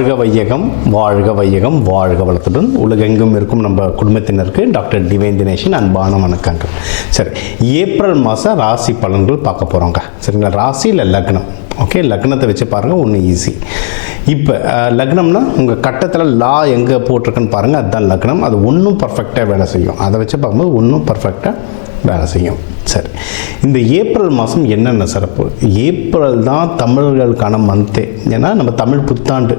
வாழ்க வையகம், வாழ்க வையகம், வாழ்க வளத்துடன் உலகெங்கும் இருக்கும் நம்ம குடும்பத்தினருக்கு டாக்டர் டிவைன் தினேஷன் அன்பான வணக்கங்கள். சரி, ஏப்ரல் மாதம் ராசி பலன்கள் பார்க்க போகிறோங்க. சரிங்களா? ராசி இல்லை லக்னம். ஓகே, லக்னத்தை வச்சு பாருங்கள், ஒன்று ஈஸி. இப்போ லக்னம்னா உங்கள் கட்டத்தில் லா எங்கே போட்டிருக்குன்னு பாருங்கள், அதுதான் லக்னம். அது ஒன்றும் பர்ஃபெக்டாக வேலை செய்யும். அதை வச்சு பார்க்கும்போது ஒன்றும் பர்ஃபெக்டாக வேலை செய்யும். சரி, இந்த ஏப்ரல் மாதம் என்னென்ன சிறப்பு? ஏப்ரல் தான் தமிழர்களுக்கான மந்த்தே. ஏன்னா நம்ம தமிழ் புத்தாண்டு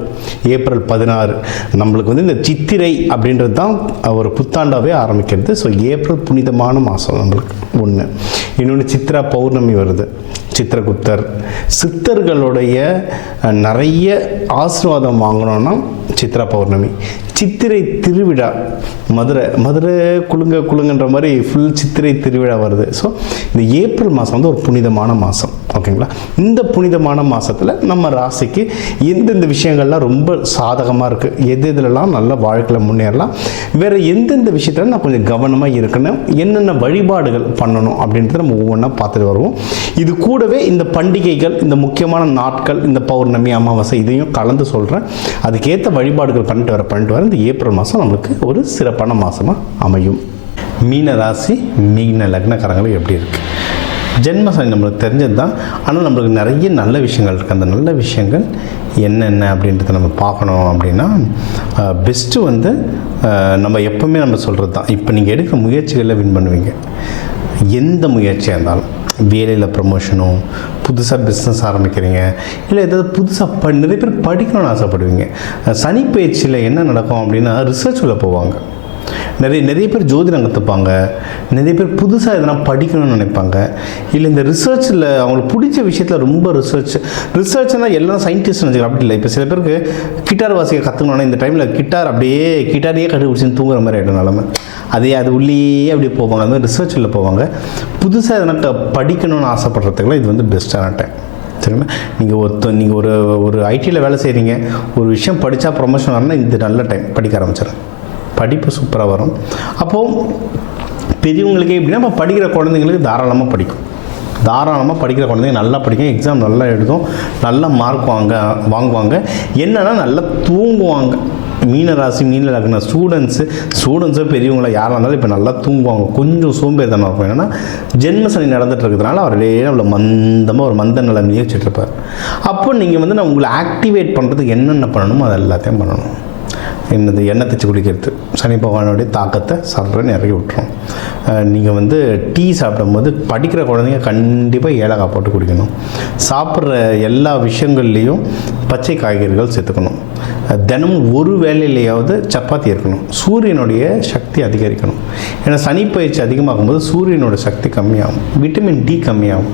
ஏப்ரல் 16. நம்மளுக்கு வந்து இந்த சித்திரை அப்படின்றது தான் ஒரு புத்தாண்டாகவே ஆரம்பிக்கிறது. ஸோ ஏப்ரல் புனிதமான மாதம் நம்மளுக்கு ஒன்று. இன்னொன்று சித்ரா பௌர்ணமி வருது, சித்திரகுப்தர். சித்தர்களுடைய நிறைய ஆசீர்வாதம் வாங்கணும்னா சித்ரா பௌர்ணமி. சித்திரை திருவிழா, மதுரை குலுங்கன்ற மாதிரி ஃபுல் சித்திரை திருவிழா வருது. ஸோ இந்த ஏப்ரல் மாதம் வந்து ஒரு புனிதமான மாதம். ஓகேங்களா? இந்த புனிதமான மாதத்தில் நம்ம ராசிக்கு எந்தெந்த விஷயங்கள்லாம் ரொம்ப சாதகமாக இருக்குது, எதுலலாம் நல்ல வாழ்க்கையில் முன்னேறலாம், வேறு எந்தெந்த விஷயத்தில் நான் கொஞ்சம் கவனமாக இருக்கணும், என்னென்ன வழிபாடுகள் பண்ணணும் அப்படின்றத நம்ம ஒவ்வொன்றா பார்த்துட்டு வருவோம். இது கூடவே இந்த பண்டிகைகள், இந்த முக்கியமான நாட்கள், இந்த பௌர்ணமி, அமாவாசை இதையும் கலந்து சொல்கிறேன். அதுக்கேற்ற வழிபாடுகள் பண்ணிட்டு வர இந்த ஏப்ரல் மாதம் நம்மளுக்கு ஒரு சிறப்பான மாதமாக அமையும். மீன ராசி, மீன லக்னக்காரங்களுக்கு எப்படி இருக்குது? ஜென்மசனி நம்மளுக்கு தெரிஞ்சது தான். ஆனால் நம்மளுக்கு நிறைய நல்ல விஷயங்கள் இருக்குது. அந்த நல்ல விஷயங்கள் என்னென்ன அப்படின்றத நம்ம பார்க்கணும். அப்படின்னா பெஸ்ட்டு வந்து நம்ம எப்போவுமே நம்ம சொல்கிறது தான். இப்போ நீங்கள் எடுக்கிற முயற்சிகளில் வின் பண்ணுவீங்க. எந்த முயற்சியாக இருந்தாலும், வேலையில் ப்ரமோஷனோ, புதுசாக பிஸ்னஸ் ஆரம்பிக்கிறீங்க, இல்லை ஏதாவது புதுசாக நிறைய பேர் படிக்கணும்னு ஆசைப்படுவீங்க. சனி பயிற்சியில் என்ன நடக்கும் அப்படின்னா ரிசர்ச்சில் போவாங்க. நிறைய பேர் ஜோதிடம் கற்றுப்பாங்க. நிறைய பேர் புதுசாக எதனா படிக்கணும்னு நினைப்பாங்க. இல்லை இந்த ரிசர்ச்சில் அவங்களுக்கு பிடிச்ச விஷயத்தில் ரொம்ப ரிசர்ச்னால் எல்லாம் சயின்டிஸ்ட் நினச்சிக்கலாம். அப்படி இல்லை. இப்போ சில பேருக்கு கிட்டார் வாசிக்க கற்றுக்கணுன்னா இந்த டைமில் கிட்டாரையே கண்டுபிடிச்சின்னு தூங்குற மாதிரி ஆகிடும் நிலமை. அது உள்ளேயே அப்படியே போவாங்க. அது மாதிரி ரிசர்ச்சில் போவாங்க. புதுசாக எதனா படிக்கணும்னு ஆசைப்படுறதுக்குலாம் இது வந்து பெஸ்ட்டான டைம். சரிங்களா? நீங்கள் ஒரு ஐடியில் வேலை செய்கிறீங்க, ஒரு விஷயம் படித்தா ப்ரொமோஷன் வரணும்னா இந்த நல்ல டைம் படிக்க ஆரம்பிச்சிடும். படிப்பு சூப்பராக வரும். அப்போது பெரியவங்களுக்கே எப்படின்னா, இப்போ படிக்கிற குழந்தைங்களுக்கு தாராளமாக படிக்கிற குழந்தைங்க நல்லா படிக்கும், எக்ஸாம் நல்லா எழுதும், நல்ல மார்க் வாங்குவாங்க. என்னென்னா நல்லா தூங்குவாங்க. மீன ராசி, மீன லக்ன ஸ்டூடெண்ட்ஸு பெரியவங்கள யாராக இருந்தாலும் இப்போ நல்லா தூங்குவாங்க. கொஞ்சம் சோம்பேறித்தனம் இருக்கும். ஏன்னா ஜென்மசனி நடந்துட்டு இருக்கிறதுனால அவர்களே அவ்வளோ மந்தமாக ஒரு மந்த நிலைமையே வச்சுட்ருப்பார். அப்போ நீங்கள் வந்து நான் உங்களை ஆக்டிவேட் பண்ணுறதுக்கு என்னென்ன பண்ணணுமோ அது எல்லாத்தையும் பண்ணணும். என்னது, எண்ணெய் தேய்ச்சி குளிக்கிறது சனி பகவானுடைய தாக்கத்தை சர்றன்னு இறக்கி விட்டுரும். நீங்கள் வந்து டீ சாப்பிடும்போது படிக்கிற குழந்தைங்க கண்டிப்பாக ஏலக்காய் போட்டு குடிக்கணும். சாப்பிட்ற எல்லா விஷயங்கள்லேயும் பச்சை காய்கறிகள் சேர்த்துக்கணும். தினமும் ஒரு வேலையிலேயாவது சப்பாத்தி இருக்கணும். சூரியனுடைய சக்தி அதிகரிக்கணும். ஏன்னா சனி பயிற்சி அதிகமாகும் போது சூரியனோட சக்தி கம்மியாகும், விட்டமின் டி கம்மியாகும்.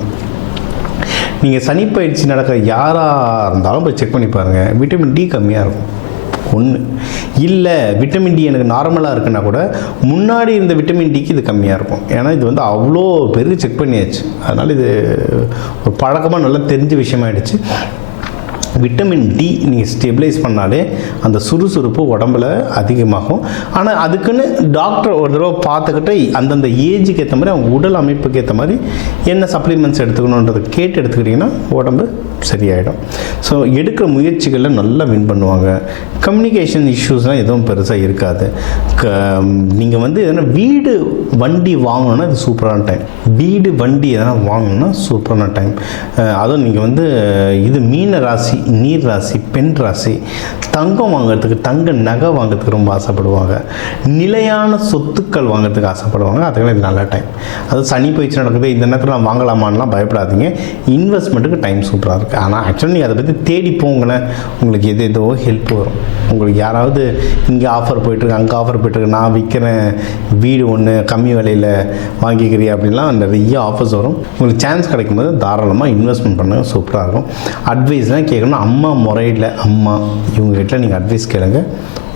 நீங்கள் சனி பயிற்சி நடக்கிற யாராக இருந்தாலும் போய் செக் பண்ணி பாருங்கள், விட்டமின் டி கம்மியாக இருக்கும். ஒன்று இல்லை, விட்டமின் டி எனக்கு நார்மலாக இருக்குன்னா கூட முன்னாடி இருந்த விட்டமின் டிக்கு இது கம்மியாக இருக்கும். ஏன்னா இது வந்து அவ்வளோ பேருக்கு செக் பண்ணியாச்சு. அதனால் இது ஒரு பழக்கமாக நல்லா தெரிஞ்ச விஷயமாயிடுச்சு. விட்டமின் டி நீங்கள் ஸ்டெபிலைஸ் பண்ணாலே அந்த சுறுசுறுப்பு உடம்புல அதிகமாகும். ஆனால் அதுக்குன்னு டாக்டர் ஒரு தடவை பார்த்துக்கிட்டு அந்தந்த ஏஜுக்கு ஏற்ற மாதிரி, அவங்க உடல் அமைப்புக்கு ஏற்ற மாதிரி என்ன சப்ளிமெண்ட்ஸ் எடுத்துக்கணுன்றதை கேட்டு எடுத்துக்கிட்டிங்கன்னா உடம்பு சரியாயிடும். ஸோ எடுக்கிற முயற்சிகளில் நல்லா வின் பண்ணுவாங்க. கம்யூனிகேஷன் இஷ்யூஸ்லாம் எதுவும் பெருசாக இருக்காது. நீங்கள் வந்து எதனா வீடு வண்டி வாங்கணுன்னா இது சூப்பரான டைம். வீடு வண்டி எதனா வாங்கணுன்னா சூப்பரான டைம். அதுவும் நீங்கள் வந்து இது மீன ராசி, நீர் ராசி, பெண் ராசி, தங்கம் வாங்கிறதுக்கு, தங்க நகை வாங்கிறதுக்கு ரொம்ப ஆசைப்படுவாங்க. நிலையான சொத்துக்கள் வாங்கிறதுக்கு ஆசைப்படுவாங்க. அதுக்கெல்லாம் இது நல்ல டைம். அது சனி பயிற்சி நடக்குது, இந்த நேரத்தில் நான் வாங்கலாமான்லாம் பயப்படாதீங்க. இன்வெஸ்ட்மெண்ட்டுக்கு டைம் சூப்பராக இருக்குது. ஆனால் ஆக்சுவலி நீங்கள் அதை பற்றி தேடி போங்களேன், உங்களுக்கு எதோ ஹெல்ப் வரும். உங்களுக்கு யாராவது இங்கே ஆஃபர் போய்ட்டுருக்கு, அங்கே ஆஃபர் போய்ட்டுருக்கு, நான் விற்கிறேன் வீடு ஒன்று கம்மி விலையில் வாங்கிக்கிறியா அப்படின்லாம் நிறைய ஆஃபர்ஸ் வரும். உங்களுக்கு சான்ஸ் கிடைக்கும்போது தாராளமாக இன்வெஸ்ட்மெண்ட் பண்ணுங்க, சூப்பராக இருக்கும். அட்வைஸ்லாம் கேட்கணும். அம்மா முறையில் இவங்ககிட்ட நீங்கள் அட்வைஸ் கேளுங்க,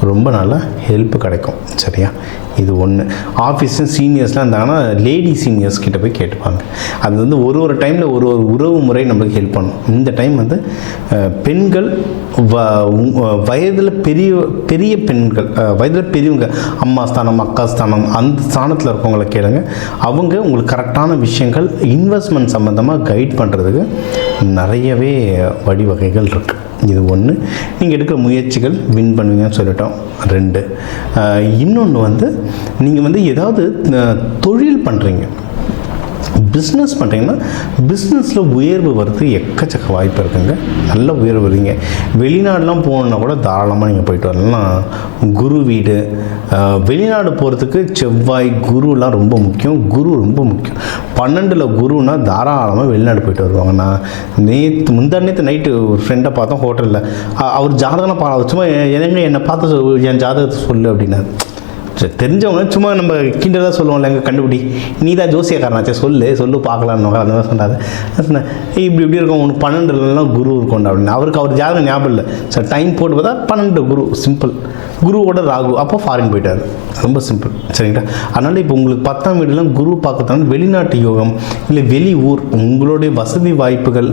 ரொம்ப நல்லா ஹெல்ப் கிடைக்கும். சரியா? இது ஒன்று. ஆஃபீஸில் சீனியர்ஸ்லாம் இருந்தாங்கன்னா லேடி சீனியர்ஸ் கிட்ட போய் கேட்டுப்பாங்க. அது வந்து ஒரு டைமில் ஒரு உறவு முறை நம்மளுக்கு ஹெல்ப் பண்ணும். இந்த டைம் வந்து பெண்கள் வயதில் பெரிய பெண்கள், வயதில் பெரியவங்க, அம்மா ஸ்தானம், அக்கா ஸ்தானம், அந்த ஸ்தானத்தில் இருக்கவங்கள கேளுங்க. அவங்க உங்களுக்கு கரெக்டான விஷயங்கள் இன்வெஸ்ட்மெண்ட் சம்மந்தமாக கைட் பண்ணுறதுக்கு நிறையவே வழிவகைகள் இருக்குது. இது ஒன்று. நீங்கள் எடுக்கிற முயற்சிகள் வின் பண்ணுவீங்கன்னு சொல்லிட்டோம். 2. இன்னொன்று வந்து நீங்கள் வந்து ஏதாவது தொழில் பண்ணுறீங்க, பிஸ்னஸ் பண்ணுறீங்கன்னா பிஸ்னஸில் உயர்வு வர்றதுக்கு எக்கச்சக்க வாய்ப்பு இருக்குங்க. நல்ல உயர்வு வருவீங்க. வெளிநாடுலாம் போகணுன்னா கூட தாராளமாக நீங்கள் போயிட்டு வரலாம். குரு வீடு, வெளிநாடு போகிறதுக்கு செவ்வாய் குருலாம் ரொம்ப முக்கியம். குரு ரொம்ப முக்கியம். 12ல் குருன்னா தாராளமாக வெளிநாடு போயிட்டு வருவாங்க. நான் முந்தானேத்து நைட்டு ஒரு ஃப்ரெண்டை பார்த்தோம் ஹோட்டலில். அவர் ஜாதகம் சும்மா என்னை பார்த்து என் ஜாதகத்தை சொல்லு அப்படின்னாரு. தெரிஞ்சவங்க சும்மா நம்ம கிண்டலாக சொல்லுவோம்ல, எங்கே கண்டுபிடி, நீ தான் ஜோசியக்காரனாச்சே, சொல்லு பார்க்கலான்னு அந்த மாதிரி சொன்னார். சொன்னேன் இப்படி இருக்கும், உனக்கு 12லாம் குரு இருக்கும்டா அப்படின்னு. அவர் ஜாதகம் ஞாபகம் இல்லை. சார் டைம் போட்டு பார்த்தா 12 குரு, சிம்பிள். குருவோட ராகு, அப்போ ஃபாரின் போயிட்டார். ரொம்ப சிம்பிள், சரிங்களா? அதனால் இப்போ உங்களுக்கு 10ஆம் வீடுலாம் குரு பார்க்கறதுனால வெளிநாட்டு யோகம் இல்லை வெளி ஊர், உங்களுடைய வசதி வாய்ப்புகள்,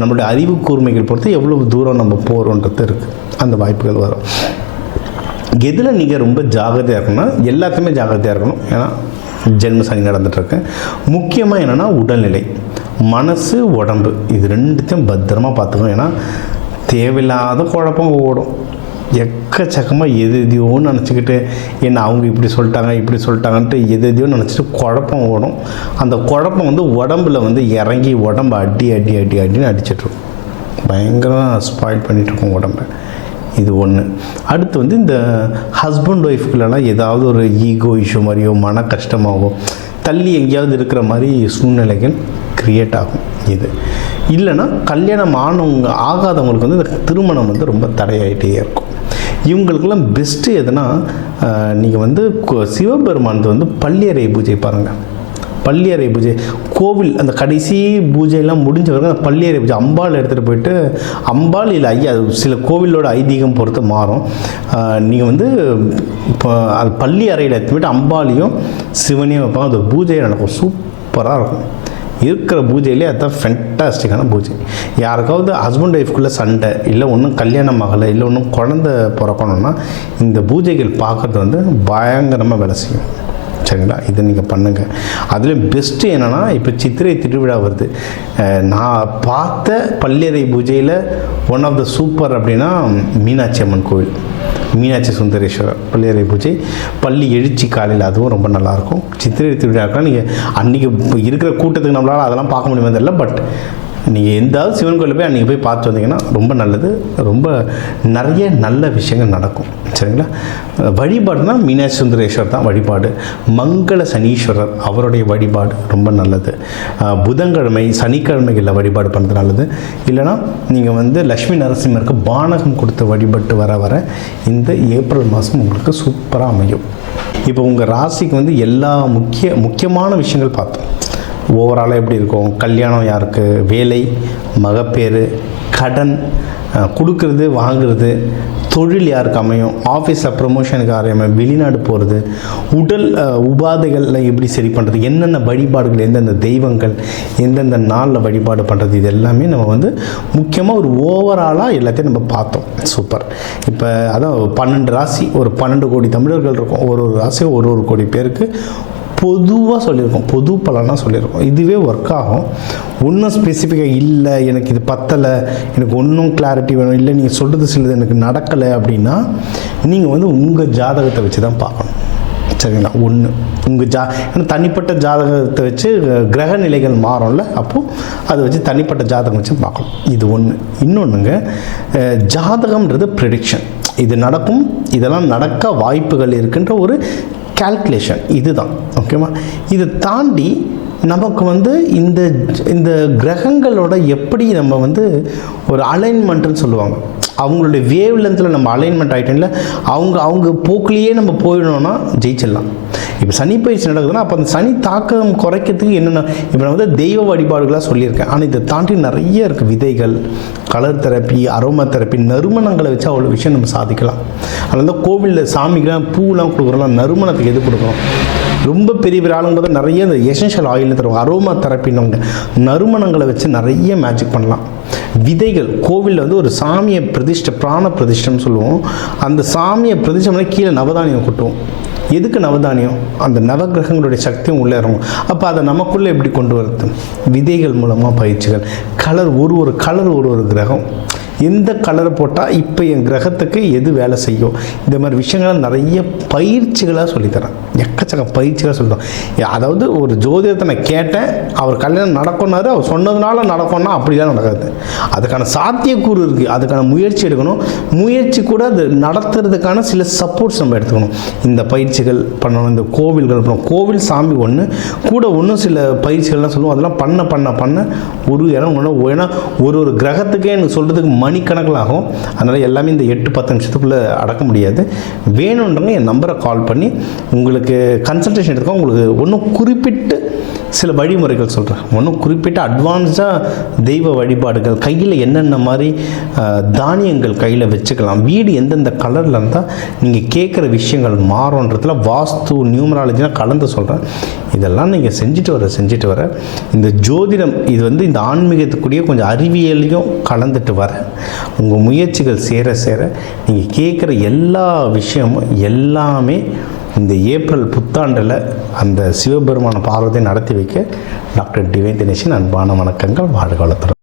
நம்மளுடைய அறிவு கூர்மைகள் பொறுத்து எவ்வளோ தூரம் நம்ம போகிறோன்றது இருக்குது. அந்த வாய்ப்புகள் வரும். எதில் நீங்கள் ரொம்ப ஜாகிரதையாக இருக்கணும்னா எல்லாத்தையுமே ஜாகிரதையாக இருக்கணும். ஏன்னா ஜென்ம சனி நடந்துகிட்ருக்கு. முக்கியமாக என்னென்னா உடல்நிலை, மனசு, உடம்பு, இது 2த்தையும் பத்திரமாக பார்த்துக்கணும். ஏன்னா தேவையில்லாத குழப்பம் ஓடும். எக்கச்சக்கமாக எதையோன்னு நினச்சிக்கிட்டு, என்ன அவங்க இப்படி சொல்லிட்டாங்கன்ட்டு எதையோ நினச்சிட்டு குழப்பம் ஓடும். அந்த குழப்பம் வந்து உடம்புல வந்து இறங்கி உடம்பை அடின்னு அடிச்சிட்ருக்கும். பயங்கரமாக ஸ்பாயில் பண்ணிகிட்ருக்கோம் உடம்பை. இது ஒன்று. அடுத்து வந்து இந்த ஹஸ்பண்ட் ஒய்ஃப்குள்ளெல்லாம் ஏதாவது ஒரு ஈகோ இஷ்யூ மாதிரியோ மன கஷ்டமாகவோ தள்ளி எங்கேயாவது இருக்கிற மாதிரி சூழ்நிலைகள் க்ரியேட் ஆகும். இது இல்லைன்னா கல்யாணம் ஆகாதவங்களுக்கு வந்து இந்த திருமணம் வந்து ரொம்ப தடையாகிட்டே இருக்கும். இவங்களுக்கெல்லாம் பெஸ்ட்டு எதுனா, நீங்கள் வந்து சிவபெருமானது வந்து பள்ளியறை பூஜை பாருங்கள். பள்ளியறை பூஜை, கோவில் அந்த கடைசி பூஜையெல்லாம் முடிஞ்ச வரைக்கும் அந்த பள்ளியறை பூஜை அம்பாள் எடுத்துகிட்டு போயிட்டு, அம்பாள் இல்லை ஐயா, அது சில கோவிலோட ஐதீகம் பொறுத்து மாறும். நீங்கள் வந்து இப்போ அது பள்ளி அறையில் எடுத்து போய்ட்டு அம்பாளையும் சிவனையும் வைப்பாங்க. அது பூஜையை நடக்கும், சூப்பராக இருக்கும். இருக்கிற பூஜையிலே அதுதான் ஃபென்டாஸ்டிக்கான பூஜை. யாருக்காவது ஹஸ்பண்ட் ஒய்ஃப்குள்ளே சண்டை இல்லை ஒன்றும் கல்யாணம் ஆகலை இல்லை ஒன்றும் குழந்தை பிறக்கணுன்னா இந்த பூஜைகள் பார்க்குறது வந்து பயங்கரமாக வேலை செய்யும். சரிங்களா? இதை நீங்கள் பண்ணுங்கள். அதில் பெஸ்ட்டு என்னென்னா, இப்போ சித்திரை திருவிழா வருது. நான் பார்த்த பள்ளியறை பூஜையில் ஒன் ஆஃப் த சூப்பர் அப்படின்னா மீனாட்சி அம்மன் கோவில், மீனாட்சி சுந்தரேஸ்வரர் பள்ளியறை பூஜை, பள்ளி எழுச்சி காலையில், அதுவும் ரொம்ப நல்லாயிருக்கும். சித்திரை திருவிழாக்கெலாம் நீங்கள் அன்றைக்கி இருக்கிற கூட்டத்துக்கு நம்மளால் அதெல்லாம் பார்க்க முடியுமா தெரியல, பட் நீங்கள் எந்தாவது சிவன் கோயிலில் போய் அன்றைக்கி போய் பார்த்து வந்தீங்கன்னா ரொம்ப நல்லது. ரொம்ப நிறைய நல்ல விஷயங்கள் நடக்கும். சரிங்களா? வழிபாடுனா மீனாட்சி சுந்தரேஸ்வரர் தான் வழிபாடு. மங்கள சனீஸ்வரர் அவருடைய வழிபாடு ரொம்ப நல்லது. புதன்கிழமை சனிக்கிழமைகளில் வழிபாடு பண்ணுறது நல்லது. இல்லைனா நீங்கள் வந்து லக்ஷ்மி நரசிம்மருக்கு பானகம் கொடுத்து வழிபட்டு வர இந்த ஏப்ரல் மாதம் உங்களுக்கு சூப்பராக அமையும். இப்போ உங்கள் ராசிக்கு வந்து எல்லா முக்கியமான விஷயங்கள் பார்த்தோம். ஓவராலாக எப்படி இருக்கும், கல்யாணம் யாருக்கு, வேலை, மகப்பேறு, கடன், கொடுக்கறது வாங்குறது, தொழில் யாருக்கு அமையும், ஆஃபீஸில் ப்ரொமோஷனுக்கு அமையும், வெளிநாடு போகிறது, உடல் உபாதைகளில் எப்படி சரி பண்ணுறது, என்னென்ன வழிபாடுகள், எந்தெந்த தெய்வங்கள் எந்தெந்த நாளில் வழிபாடு பண்ணுறது, இது எல்லாமே நம்ம வந்து முக்கியமாக ஒரு ஓவராலாக எல்லாத்தையும் நம்ம பார்த்தோம். சூப்பர். இப்போ அதான் 12 ராசி, ஒரு 12 கோடி தமிழர்கள் இருக்கும். ஒரு ராசி ஒரு கோடி பேருக்கு பொதுவாக சொல்லியிருக்கோம், பொது பலனாக சொல்லியிருக்கோம். இதுவே ஒர்க் ஆகும். ஒன்றும் ஸ்பெசிஃபிக்காக இல்லை, எனக்கு இது பத்தலை, எனக்கு ஒன்றும் கிளாரிட்டி வேணும், இல்லை நீங்கள் சொல்கிறது சிலது எனக்கு நடக்கலை அப்படின்னா நீங்கள் வந்து உங்கள் ஜாதகத்தை வச்சு தான் பார்க்கணும். சரிங்களா? ஒன்று உங்கள் ஏன்னா தனிப்பட்ட ஜாதகத்தை வச்சு கிரக நிலைகள் மாறும்ல, அப்போது அதை வச்சு தனிப்பட்ட ஜாதகம் வச்சு பார்க்கணும். இது ஒன்று. இன்னொன்றுங்க, ஜாதகம்ன்றது ப்ரெடிக்ஷன். இது நடக்கும், இதெல்லாம் நடக்க வாய்ப்புகள் இருக்குன்ற ஒரு கால்குலேஷன், இதுதான். ஓகேவா? இதை தாண்டி நமக்கு வந்து இந்த கிரகங்களோட எப்படி நம்ம வந்து ஒரு அலைன்மெண்ட்டுன்னு சொல்லுவாங்க, அவங்களுடைய வேவ் லென்த்தில் நம்ம அலைன்மெண்ட் ஆகிட்டோம்ல, அவங்க போக்குலேயே நம்ம போயிடணும்னா ஜெயிச்சிடலாம். இப்போ சனி பயிற்சி நடக்குதுன்னா அப்போ அந்த சனி தாக்கம் குறைக்கிறதுக்கு என்னென்ன, இப்போ நான் வந்து தெய்வ வழிபாடுகளாக சொல்லியிருக்கேன். ஆனால் இதை தாண்டி நிறைய இருக்குது. விதைகள், கலர் தெரப்பி, அரோமா தெரப்பி, நறுமணங்களை வச்சு அவ்வளோ விஷயம் நம்ம சாதிக்கலாம். அதனால தான் கோவிலில் சாமிக்கெலாம் பூலாம் கொடுக்குறோம்லாம், நறுமணத்துக்கு எது கொடுக்குறோம்? ரொம்ப பெரிய ஆளுங்க நிறைய இந்த எசென்ஷியல் ஆயில்னு தருவாங்க, அரோமா தெரப்பின்னு, நறுமணங்களை வச்சு நிறைய மேஜிக் பண்ணலாம். விதைகள், கோவிலில் வந்து ஒரு சாமியை பிரதிஷ்டை, பிராண பிரதிஷ்டைன்னு சொல்லுவோம். அந்த சாமியை பிரதிஷ்டை பண்ணி கீழே நவதானியம் கொட்டுவோம். எதுக்கு நவதானியம்? அந்த நவகிரகங்களுடைய சக்தியும் உள்ளே இறங்கும். அப்போ அதை நமக்குள்ளே எப்படி கொண்டு வருது? விதைகள் மூலமாக பயிற்சிகள், கலர், ஒரு கலர் ஒரு கிரகம். எந்த கலரை போட்டால் இப்போ என் கிரகத்துக்கு எது வேலை செய்யும், இந்த மாதிரி விஷயங்களை நிறைய பயிற்சிகளாக சொல்லித்தரேன். எக்கச்சக்க பயிற்சிகளாக சொல்லித்தரோம். அதாவது ஒரு ஜோதிடத்தை நான் கேட்டேன், அவர் கல்யாணம் நடக்கும்னாரு, அவர் சொன்னதுனால நடக்கும்னா அப்படிலாம் நடக்காது. அதுக்கான சாத்தியக்கூறு இருக்குது, அதுக்கான முயற்சி எடுக்கணும். முயற்சி கூட அது நடத்துறதுக்கான சில சப்போர்ட்ஸ் நம்ம எடுத்துக்கணும். இந்த பயிற்சிகள் பண்ணணும், இந்த கோவில்கள் பண்ணணும். கோவில் சாமி ஒன்று கூட ஒன்றும் சில பயிற்சிகள்லாம் சொல்லுவோம். அதெல்லாம் பண்ண ஒரு இடம் ஒன்று, ஏன்னா ஒரு கிரகத்துக்கே எனக்கு சொல்கிறதுக்கு மணிக்கணக்கில் ஆகும். அதனால் எல்லாமே இந்த 8-10 நிமிஷத்துக்குள்ளே அடக்க முடியாது. வேணுன்றவங்க என் நம்பரை கால் பண்ணி உங்களுக்கு கன்சல்டேஷன் எடுத்துக்கோ. உங்களுக்கு ஒன்றும் குறிப்பிட்டு சில வழிமுறைகள் சொல்கிறேன். ஒன்றும் குறிப்பிட்ட அட்வான்ஸாக தெய்வ வழிபாடுகள், கையில் என்னென்ன மாதிரி தானியங்கள் கையில் வச்சுக்கலாம், வீடு எந்தெந்த கலரில் இருந்தால் நீங்கள் கேட்குற விஷயங்கள் மாறுன்றதுல வாஸ்து நியூமராலஜிலாம் கலந்து சொல்கிறேன். இதெல்லாம் நீங்கள் செஞ்சுட்டு வர இந்த ஜோதிடம் இது வந்து இந்த ஆன்மீகத்துக்குரிய கொஞ்சம் அறிவியலையும் கலந்துட்டு வர உங்கள் முயற்சிகள் சேர நீங்கள் கேட்குற எல்லா விஷயமும் எல்லாமே இந்த ஏப்ரல் புத்தாண்டில் அந்த சிவபெருமான பார்வதியை நடத்தி வைக்க டாக்டர் டிவைன் தினேஷன் அன்பான வணக்கங்கள். வாழ்க வளத்துடன்.